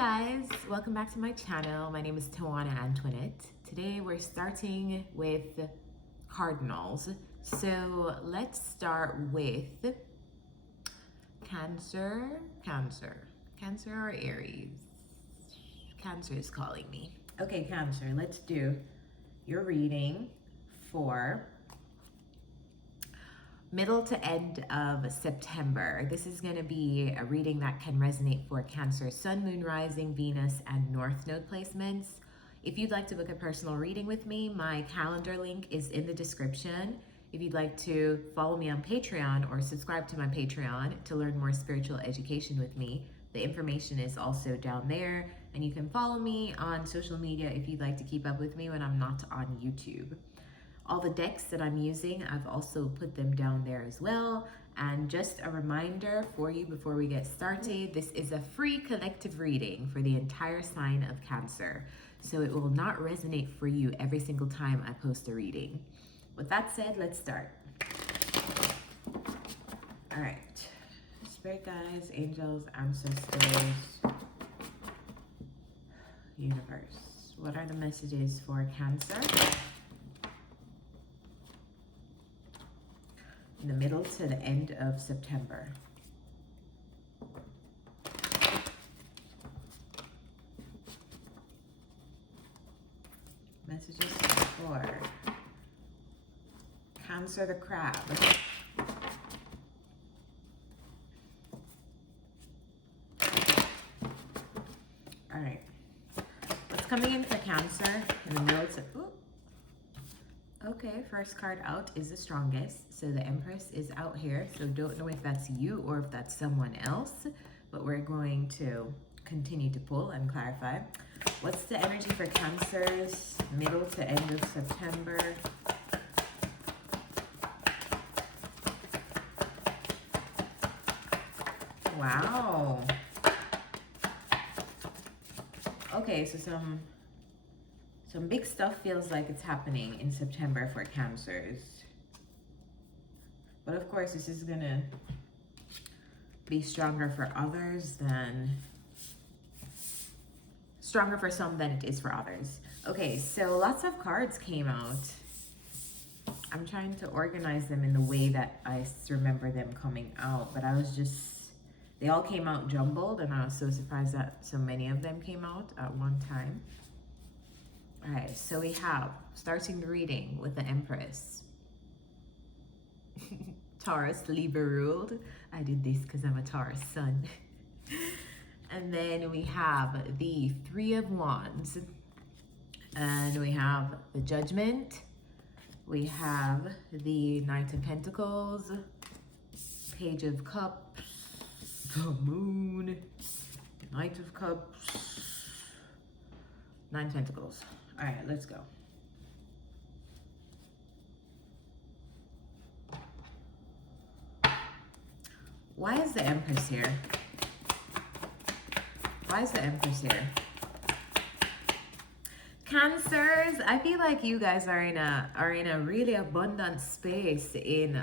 guys, welcome back to my channel. My name is Tawanantoinette. Today we're starting with cardinals. So let's start with Cancer or Aries. Cancer is calling me. Okay, Cancer, let's do your reading for middle to end of September. This is going to be a reading that can resonate for Cancer, Sun, Moon, Rising, Venus, and North Node placements. If you'd like to book a personal reading with me, my calendar link is in the description. If you'd like to follow me on Patreon or subscribe to my Patreon to learn more spiritual education with me, the information is also down there. And you can follow me on social media if you'd like to keep up with me when I'm not on YouTube. All the decks that I'm using, I've also put them down there as well. And just a reminder for you before we get started, this is a free collective reading for the entire sign of Cancer. So it will not resonate for you every single time I post a reading. With that said, let's start. All right, Spirit guides, angels, ancestors, universe. What are the messages for Cancer? In the middle to the end of September. Messages for Cancer the Crab. All right. What's coming in for Cancer in the middle to... Ooh. Okay, first card out is the strongest. So the Empress is out here. So don't know if that's you or if that's someone else. But we're going to continue to pull and clarify. What's the energy for Cancer's middle to end of September? Wow. Okay, so some big stuff feels like it's happening in September for Cancers. But of course, this is gonna be stronger for others than... Stronger for some than it is for others. Okay, so lots of cards came out. I'm trying to organize them in the way that I remember them coming out, but I was just... They all came out jumbled, and I was so surprised that so many of them came out at one time. All right, so we have, starting the reading with the Empress. Taurus, Libra ruled. I did this because I'm a Taurus sun. And then we have the Three of Wands. And we have the Judgment. We have the Knight of Pentacles. Page of Cups. The Moon. Knight of Cups. Nine of Pentacles. All right, let's go. Why is the Empress here? Why is the Empress here? Cancers, I feel like you guys are in a really abundant space in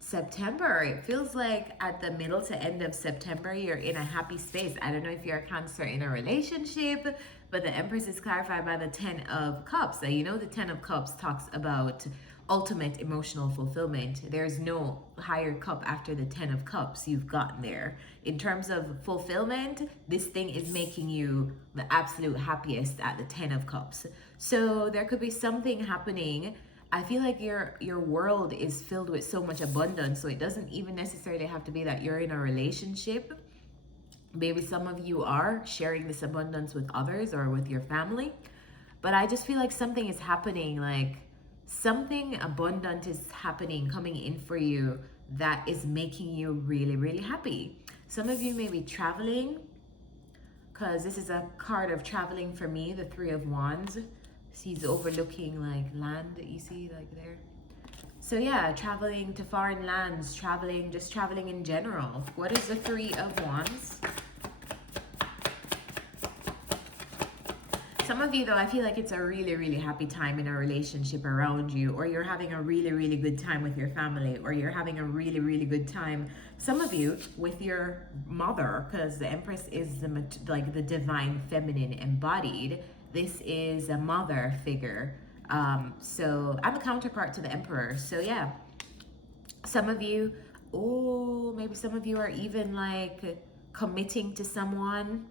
September. It feels like at the middle to end of September, you're in a happy space. I don't know if you're a Cancer in a relationship, but the Empress is clarified by the Ten of Cups. And you know the Ten of Cups talks about ultimate emotional fulfillment. There's no higher cup after the Ten of Cups. You've gotten there. In terms of fulfillment, this thing is making you the absolute happiest at the Ten of Cups. So there could be something happening. I feel like your world is filled with so much abundance, so it doesn't even necessarily have to be that you're in a relationship. Maybe some of you are sharing this abundance with others or with your family. But I just feel like something is happening, like something abundant is happening, coming in for you that is making you really, really happy. Some of you may be traveling, because this is a card of traveling for me, the Three of Wands. He's overlooking like land that you see like there. So yeah, traveling to foreign lands, traveling, just traveling in general. What is the Three of Wands? Some Some of you, though, I feel like it's a really, really happy time in a relationship around you, or you're having a really, really good time with your family, or you're having a really, really good time, some of you, with your mother, because the Empress is like the divine feminine embodied. This is a mother figure. So I'm a counterpart to the Emperor. So yeah, some of you, oh, maybe some of you are even like committing to someone.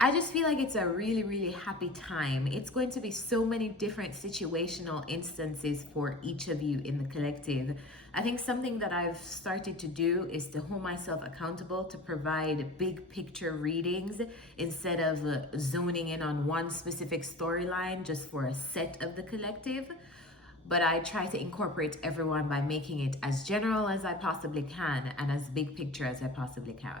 I just feel like it's a really, really happy time. It's going to be so many different situational instances for each of you in the collective. I think something that I've started to do is to hold myself accountable to provide big picture readings instead of zoning in on one specific storyline just for a set of the collective. But I try to incorporate everyone by making it as general as I possibly can and as big picture as I possibly can.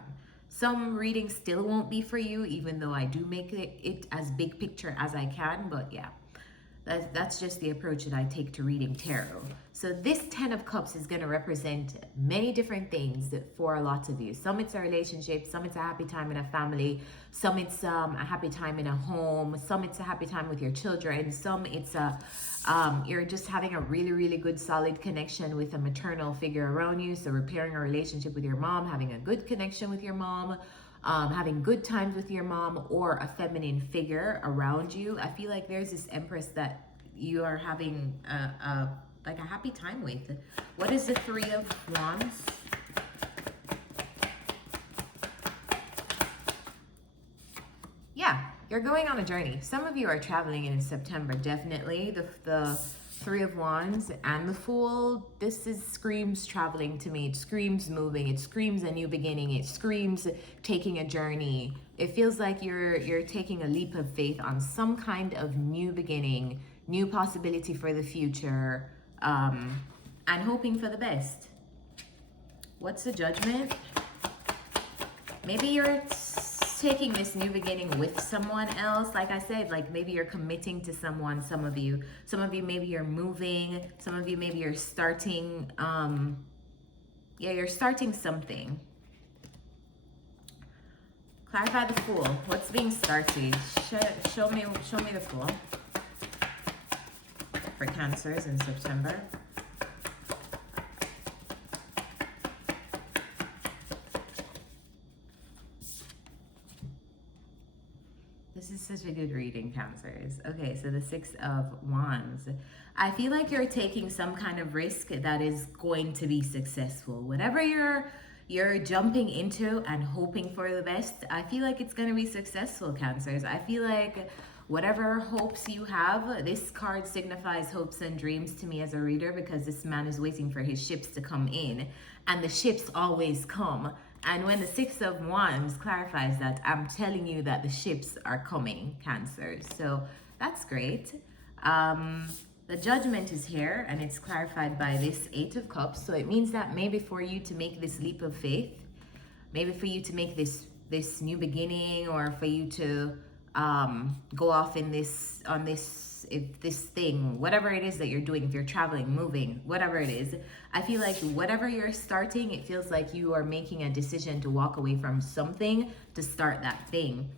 Some readings still won't be for you, even though I do make it as big picture as I can, but yeah. That's just the approach that I take to reading tarot. So this 10 of Cups is going to represent many different things for a lot of you. Some it's a relationship, some it's a happy time in a family, some it's a happy time in a home, some it's a happy time with your children, some it's you're just having a really, really good solid connection with a maternal figure around you. So repairing a relationship with your mom, having a good connection with your mom, having good times with your mom, or a feminine figure around you. I feel like there's this Empress that you are having like a happy time with. What is the Three of Wands? Yeah, you're going on a journey. Some of you are traveling in September, definitely. The Three of Wands and the Fool, this screams traveling to me. It screams moving. It screams a new beginning. It screams taking a journey. It feels like you're taking a leap of faith on some kind of new beginning, new possibility for the future, and hoping for the best. What's the Judgment? Maybe you're taking this new beginning with someone else. Like I said, like maybe you're committing to someone. Some of you maybe you're moving, some of you maybe you're starting you're starting something. Clarify the Fool. What's being started? Show me the Fool for Cancers in September. This is such a good reading, Cancers. Okay, so the Six of Wands. I feel like you're taking some kind of risk that is going to be successful. Whatever you're jumping into and hoping for the best, I feel like it's going to be successful, Cancers. I feel like whatever hopes you have, this card signifies hopes and dreams to me as a reader, because this man is waiting for his ships to come in, and the ships always come. And when the Six of Wands clarifies that, I'm telling you that the ships are coming, Cancers. So that's great. The Judgment is here, and it's clarified by this Eight of Cups. So it means that maybe for you to make this leap of faith, maybe for you to make this new beginning, or for you to go off in this thing, whatever it is that you're doing, if you're traveling, moving, whatever it is, I feel like whatever you're starting, it feels like you are making a decision to walk away from something to start that thing.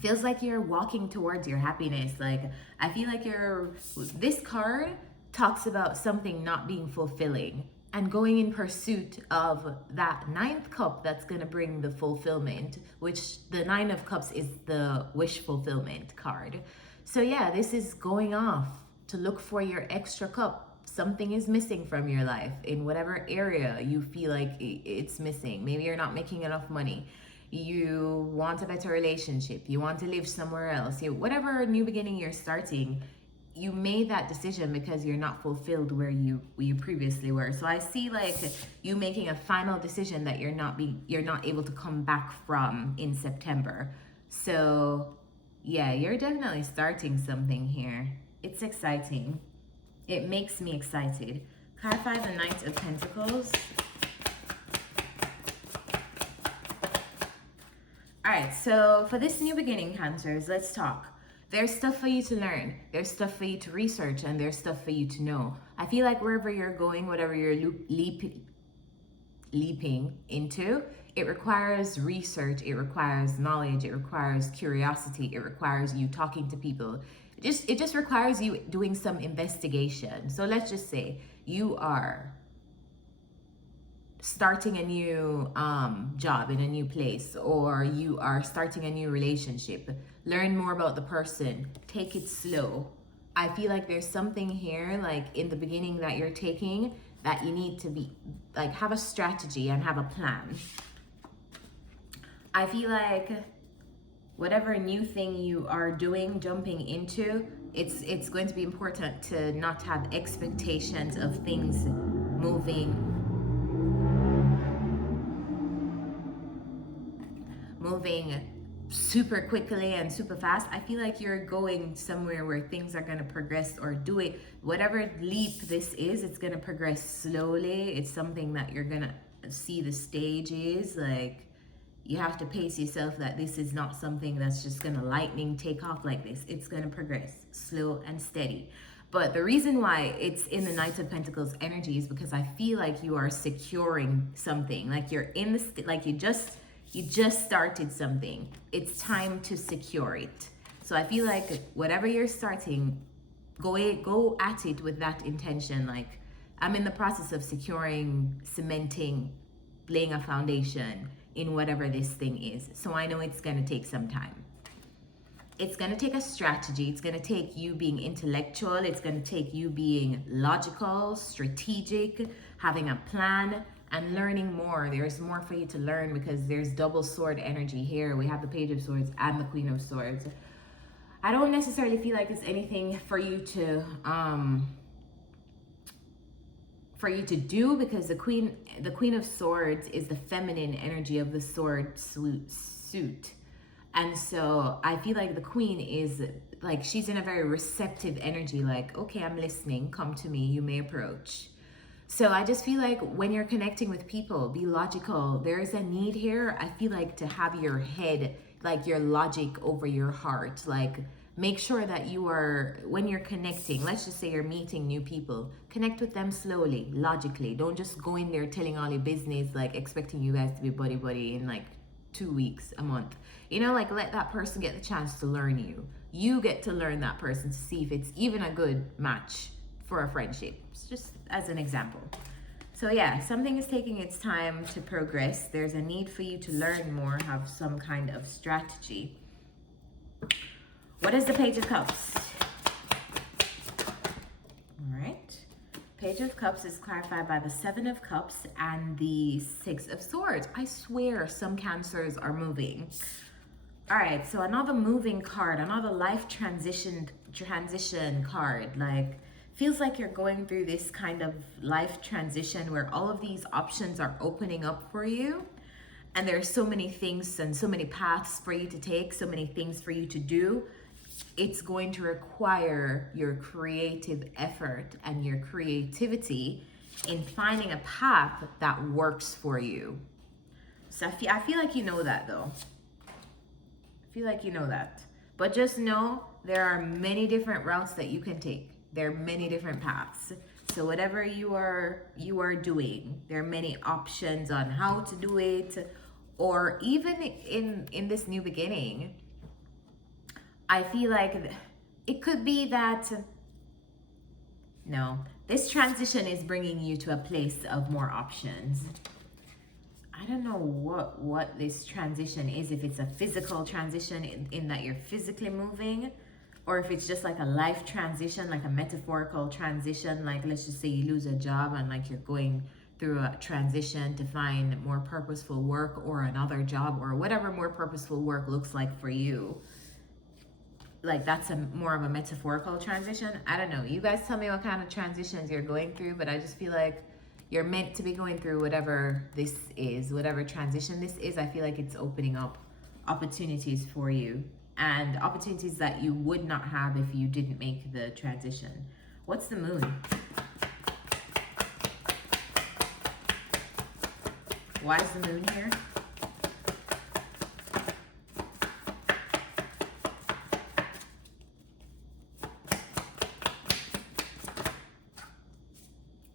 Feels like you're walking towards your happiness. Like I feel like this card talks about something not being fulfilling and going in pursuit of that Ninth Cup that's going to bring the fulfillment, which the Nine of Cups is the wish fulfillment card. So yeah, this is going off to look for your extra cup. Something is missing from your life in whatever area you feel like it's missing. Maybe you're not making enough money. You want a better relationship. You want to live somewhere else. Whatever new beginning you're starting, you made that decision because you're not fulfilled where you previously were. So I see like you making a final decision that you're not able to come back from in September. So yeah, you're definitely starting something here. It's exciting. It makes me excited. Clarify the Knight of Pentacles. All right, so for this new beginning, Cancers, let's talk. There's stuff for you to learn. There's stuff for you to research, and there's stuff for you to know. I feel like wherever you're going, whatever you're leaping into, It requires research, it requires knowledge, it requires curiosity, it requires you talking to people. It just requires you doing some investigation. So let's just say you are starting a new job in a new place, or you are starting a new relationship. Learn more about the person. Take it slow. I feel like there's something here, like in the beginning, that you're taking, that you need to be like have a strategy and have a plan. I feel like whatever new thing you are doing, jumping into, it's going to be important to not have expectations of things moving super quickly and super fast. I feel like you're going somewhere where things are going to progress, or do it, whatever leap this is, it's going to progress slowly. It's something that you're going to see the stages. Like, you have to pace yourself that this is not something that's just going to lightning take off like this. It's going to progress slow and steady. But the reason why it's in the Knight of Pentacles energy is because I feel like you are securing something. Like you're in the, like you just started something. It's time to secure it. So I feel like whatever you're starting, go at it with that intention. Like, I'm in the process of securing, cementing, laying a foundation in whatever this thing is. So I know it's going to take some time. It's going to take a strategy. It's going to take you being intellectual. It's going to take you being logical, strategic, having a plan, and learning more. There's more for you to learn, because there's double sword energy here. We have the Page of Swords and the Queen of Swords. I don't necessarily feel like it's anything for you to do, because the Queen of Swords is the feminine energy of the sword suit. And so I feel like the Queen is like, she's in a very receptive energy, like, okay, I'm listening, come to me, you may approach. So I just feel like when you're connecting with people, be logical. There is a need here, I feel like, to have your head, like your logic over your heart. Like, make sure that you are, when you're connecting, let's just say you're meeting new people, connect with them slowly, logically. Don't just go in there telling all your business, like expecting you guys to be buddy in like 2 weeks, a month. You know, like, let that person get the chance to learn you. You get to learn that person to see if it's even a good match for a friendship. It's just as an example. So yeah, something is taking its time to progress. There's a need for you to learn more, have some kind of strategy. What is the Page of Cups? All right. Page of Cups is clarified by the Seven of Cups and the Six of Swords. I swear some Cancers are moving. All right, so another moving card, another life transition card. Like, feels like you're going through this kind of life transition where all of these options are opening up for you. And there's so many things and so many paths for you to take, so many things for you to do. It's going to require your creative effort and your creativity in finding a path that works for you. So I feel like you know that, though. I feel like you know that. But just know there are many different routes that you can take. There are many different paths. So whatever you are doing, there are many options on how to do it. Or even in this new beginning, I feel like it could be that, no, this transition is bringing you to a place of more options. I don't know what this transition is, if it's a physical transition in that you're physically moving, or if it's just like a life transition, like a metaphorical transition. Like, let's just say you lose a job and like you're going through a transition to find more purposeful work, or another job, or whatever more purposeful work looks like for you. Like, that's more of a metaphorical transition. I don't know. You guys tell me what kind of transitions you're going through, but I just feel like you're meant to be going through whatever this is, whatever transition this is. I feel like it's opening up opportunities for you, and opportunities that you would not have if you didn't make the transition. What's the Moon? Why is the Moon here?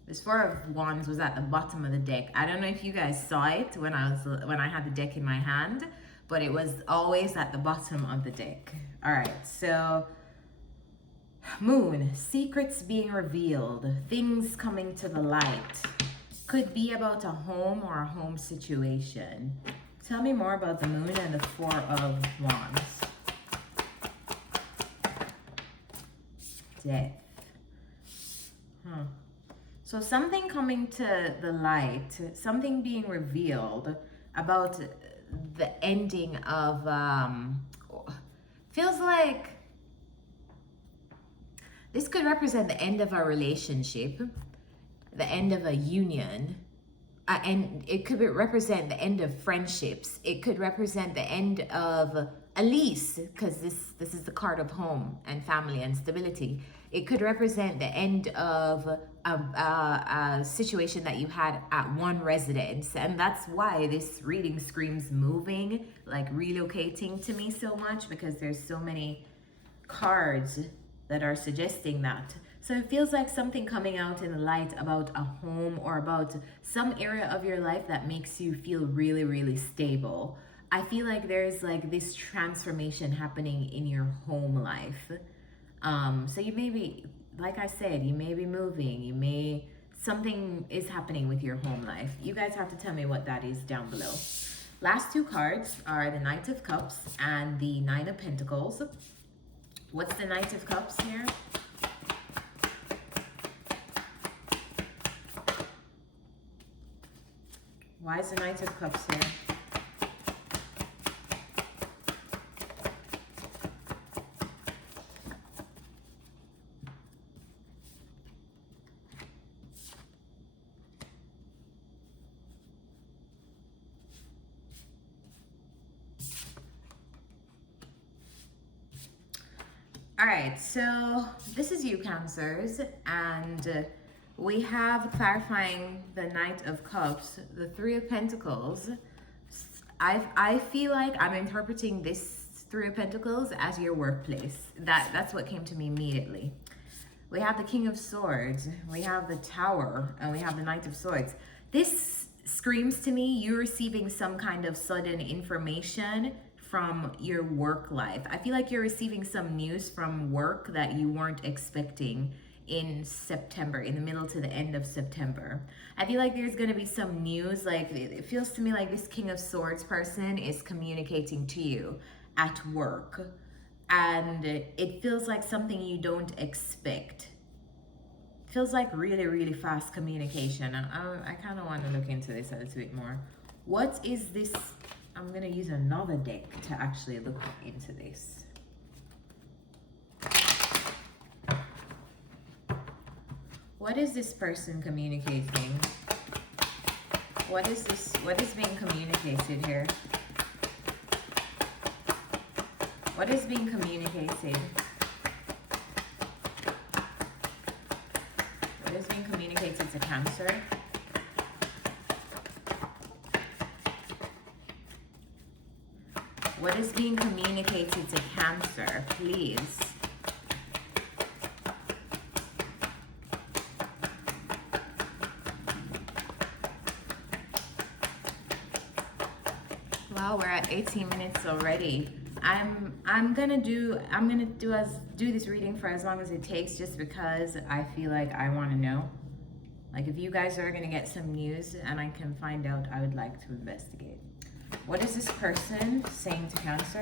This Four of Wands was at the bottom of the deck. I don't know if you guys saw it when I had the deck in my hand, but it was always at the bottom of the deck. All right, so Moon, secrets being revealed, things coming to the light. Could be about a home or a home situation. Tell me more about the Moon and the Four of Wands. Death. So something coming to the light, something being revealed about the ending of, feels like this could represent the end of a relationship, the end of a union, and it could represent the end of friendships. It could represent the end of a lease, because this is the card of home and family and stability. It could represent the end of a situation that you had at one residence, and that's why this reading screams moving, like relocating to me so much, because there's so many cards that are suggesting that. So it feels like something coming out in the light about a home or about some area of your life that makes you feel really, really stable. I feel like there's like this transformation happening in your home life. So you may be, like I said, you may be moving, something is happening with your home life. You guys have to tell me what that is down below. Last two cards are the Knight of Cups and the Nine of Pentacles. What's the Knight of Cups here? Why is the Knight of Cups here? All right, so this is you, Cancers, and we have clarifying the Knight of Cups, the Three of Pentacles. I feel like I'm interpreting this Three of Pentacles as your workplace. That's what came to me immediately. We have the King of Swords, we have the Tower, and we have the Knight of Swords. This screams to me you receiving some kind of sudden information from your work life. I feel like you're receiving some news from work that you weren't expecting in September, in the middle to the end of September. I feel like there's gonna be some news, like it feels to me like this King of Swords person is communicating to you at work, and it feels like something you don't expect. It feels like really, really fast communication. I kind of want to look into this a little bit more. What is this? I'm gonna use another deck to actually look into this. What is this person communicating? What is this? What is being communicated here? What is being communicated? What is being communicated to Cancer? What is being communicated to Cancer, please? Wow, we're at 18 minutes already. I'm gonna do this reading for as long as it takes, just because I feel like I want to know. Like, if you guys are gonna get some news and I can find out, I would like to investigate. What is this person saying to Cancer?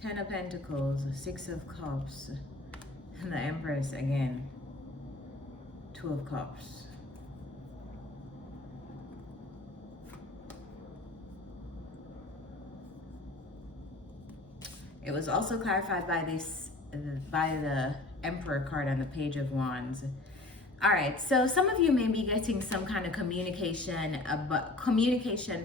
Ten of Pentacles, Six of Cups, and the Empress again. Two of Cups. It was also clarified by the Emperor card and the Page of Wands. All right, so some of you may be getting some kind of communication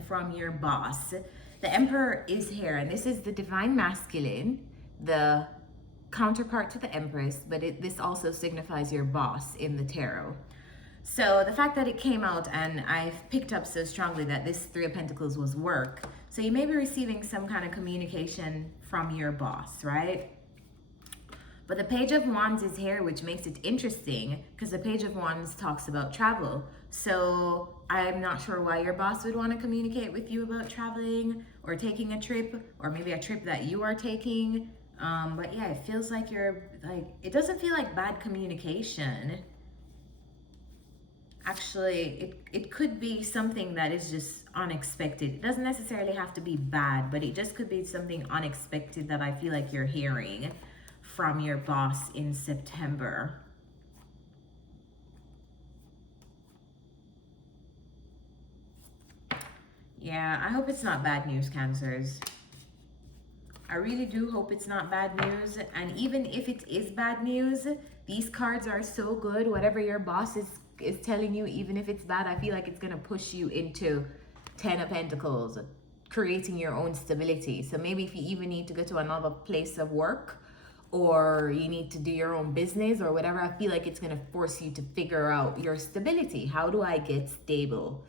from your boss. The Emperor is here, and this is the Divine Masculine, the counterpart to the Empress, but this also signifies your boss in the tarot. So the fact that it came out and I've picked up so strongly that this Three of Pentacles was work. So you may be receiving some kind of communication from your boss, right? But the Page of Wands is here, which makes it interesting because the Page of Wands talks about travel. So I'm not sure why your boss would want to communicate with you about traveling or taking a trip, or maybe a trip that you are taking. But yeah, it feels like it doesn't feel like bad communication. Actually, it could be something that is just unexpected. It doesn't necessarily have to be bad, but it just could be something unexpected that I feel like you're hearing from your boss in September. Yeah, I hope it's not bad news, Cancers. I really do hope it's not bad news. And even if it is bad news, these cards are so good. Whatever your boss is telling you, even if it's bad, I feel like it's going to push you into 10 of Pentacles, creating your own stability. So maybe if you even need to go to another place of work, or you need to do your own business or whatever, I feel like it's going to force you to figure out your stability. How do I get stable?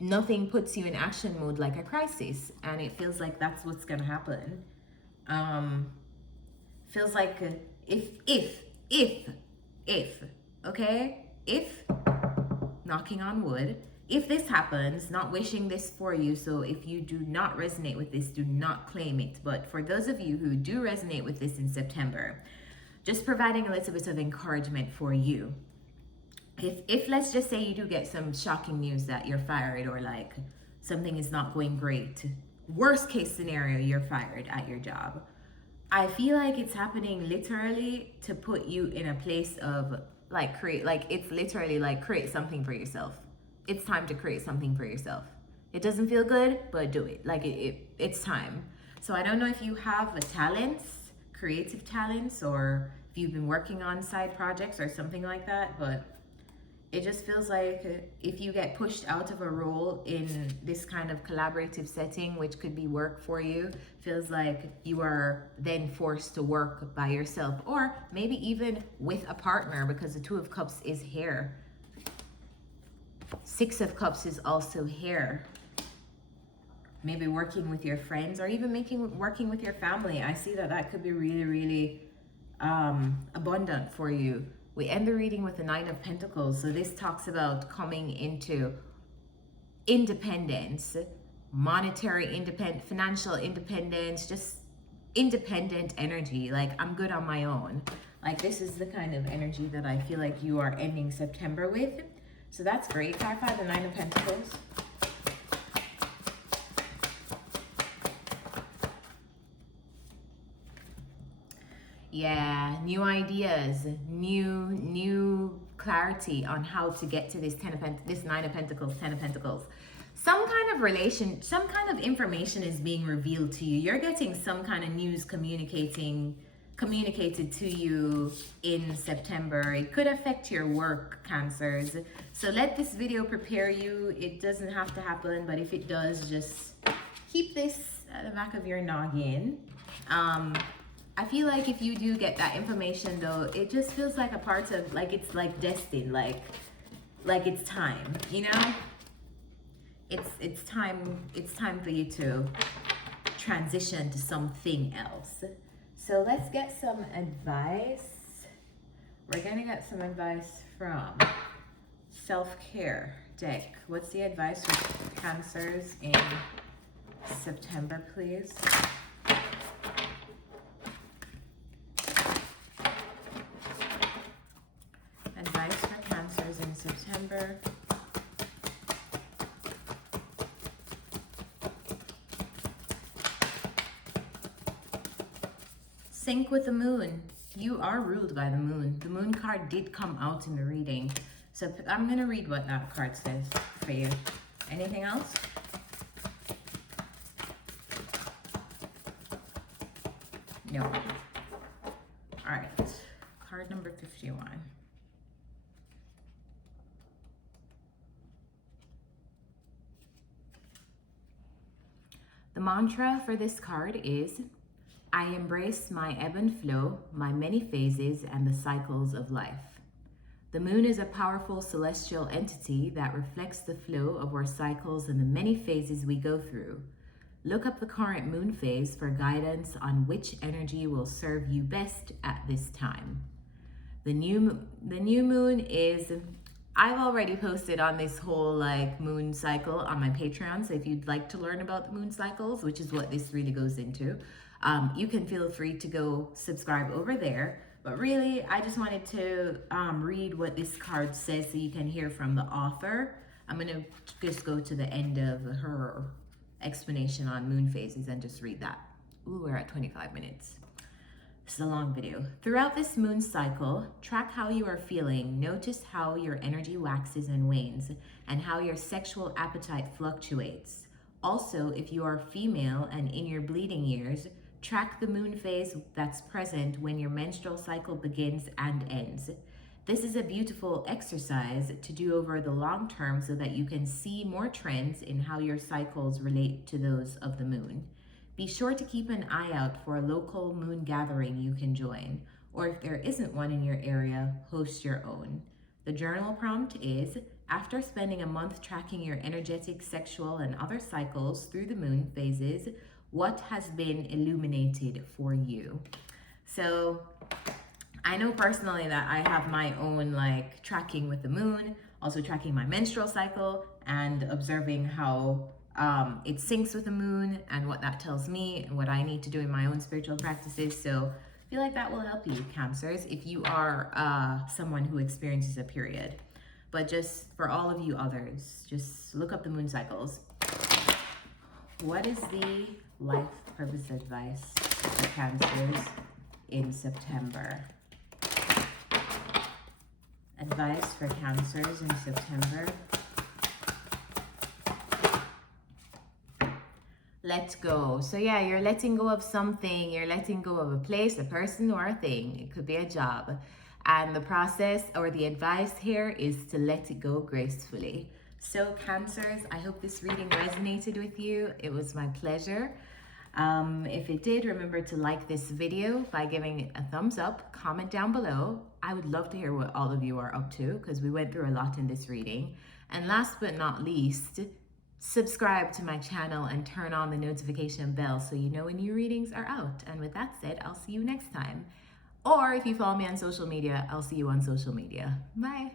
Nothing puts you in action mode like a crisis, and it feels like that's what's going to happen. Feels like if, okay? If, knocking on wood, if this happens, not wishing this for you, so if you do not resonate with this, do not claim it. But for those of you who do resonate with this in September, just providing a little bit of encouragement for you. If let's just say you do get some shocking news that you're fired, or like something is not going great, worst case scenario, you're fired at your job. I feel like it's happening literally to put you in a place of it's literally like create something for yourself. It's time to create something for yourself. It doesn't feel good, but do it. It's time. So I don't know if you have talents, creative talents, or if you've been working on side projects or something like that, but it just feels like if you get pushed out of a role in this kind of collaborative setting, which could be work for you, feels like you are then forced to work by yourself, or maybe even with a partner, because the Two of Cups is here. Six of Cups is also here. Maybe working with your friends, or even working with your family. I see that could be really, really abundant for you. We end the reading with the Nine of Pentacles. So this talks about coming into independence, monetary independence, financial independence, just independent energy. Like, I'm good on my own. Like, this is the kind of energy that I feel like you are ending September with. So that's great. Clarify the Nine of Pentacles. Yeah, new ideas, new clarity on how to get to this this Nine of Pentacles, Ten of Pentacles. Some kind of information is being revealed to you. You're getting some kind of news communicated to you in September. It could affect your work, Cancers. So let this video prepare you. It doesn't have to happen, but if it does, just keep this at the back of your noggin. I feel like if you do get that information though, it just feels like a part of, like, it's like destined, like it's time, you know? It's time for you to transition to something else. So let's get some advice. We're gonna get some advice from Self-Care deck. What's the advice for Cancers in September, please? Advice for Cancers in September. Sync with the moon. You are ruled by the moon. The moon card did come out in the reading. So I'm going to read what that card says for you. Anything else? No. All right. Card number 51. The mantra for this card is, I embrace my ebb and flow, my many phases, and the cycles of life. The moon is a powerful celestial entity that reflects the flow of our cycles and the many phases we go through. Look up the current moon phase for guidance on which energy will serve you best at this time. The new moon is, I've already posted on this whole like moon cycle on my Patreon. So if you'd like to learn about the moon cycles, which is what this really goes into, you can feel free to go subscribe over there. But really, I just wanted to read what this card says so you can hear from the author. I'm going to just go to the end of her explanation on moon phases and just read that. Ooh, we're at 25 minutes. This is a long video. Throughout this moon cycle, track how you are feeling. Notice how your energy waxes and wanes and how your sexual appetite fluctuates. Also, if you are female and in your bleeding years, track the moon phase that's present when your menstrual cycle begins and ends. This is a beautiful exercise to do over the long term so that you can see more trends in how your cycles relate to those of the moon. Be sure to keep an eye out for a local moon gathering you can join, or if there isn't one in your area, host your own. The journal prompt is, after spending a month tracking your energetic, sexual, and other cycles through the moon phases, what has been illuminated for you? So I know personally that I have my own like tracking with the moon, also tracking my menstrual cycle and observing how it syncs with the moon and what that tells me and what I need to do in my own spiritual practices. So I feel like that will help you, Cancers, if you are someone who experiences a period. But just for all of you others, just look up the moon cycles. What is the life purpose advice for Cancers in September? Advice for Cancers in September. Let go. So yeah, you're letting go of something. You're letting go of a place, a person, or a thing. It could be a job. And the process or the advice here is to let it go gracefully. So Cancers, I hope this reading resonated with you. It was my pleasure. If it did, remember to like this video by giving it a thumbs up, comment down below. I would love to hear what all of you are up to because we went through a lot in this reading. And last but not least, subscribe to my channel and turn on the notification bell so you know when new readings are out. And with that said, I'll see you next time. Or if you follow me on social media, I'll see you on social media. Bye.